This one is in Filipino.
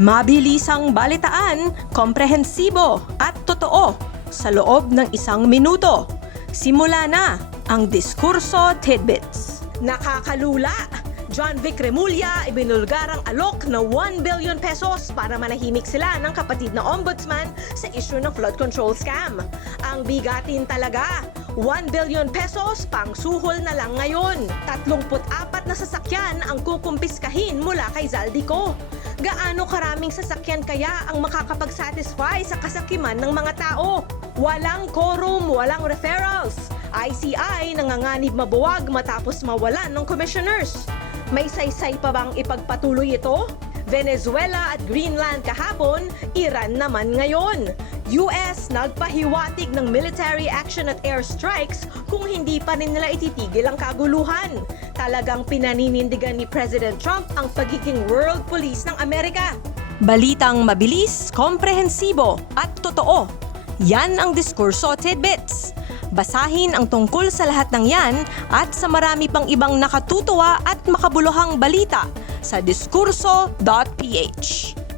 Mabilisang balitaan, komprehensibo at totoo sa loob ng 1 minuto. Simula na ang Diskurso Tidbits. Nakakalula! John Vic Remulla ibinulgar ang alok na 1 billion pesos para manahimik sila ng kapatid na ombudsman sa issue ng flood control scam. Ang bigatin talaga, 1 billion pesos pang suhol na lang ngayon. 34 na sasakyan ang kukumpiskahin mula kay Zaldico. Gaano karaming sasakyan kaya ang makakapag-satisfy sa kasakiman ng mga tao? Walang quorum, walang referrals. ICI nanganganib mabuwag matapos mawalan ng commissioners. May saysay pa bang ipagpatuloy ito? Venezuela at Greenland kahapon, Iran naman ngayon. US nagpahiwatig ng military action at airstrikes kung hindi pa rin nila ititigil ang kaguluhan. Talagang pinaninindigan ni President Trump ang pagiging world police ng Amerika. Balitang mabilis, komprehensibo at totoo. Yan ang Diskurso Tidbits. Basahin ang tungkol sa lahat ng yan at sa marami pang ibang nakatutuwa at makabuluhang balita sa diskurso.ph.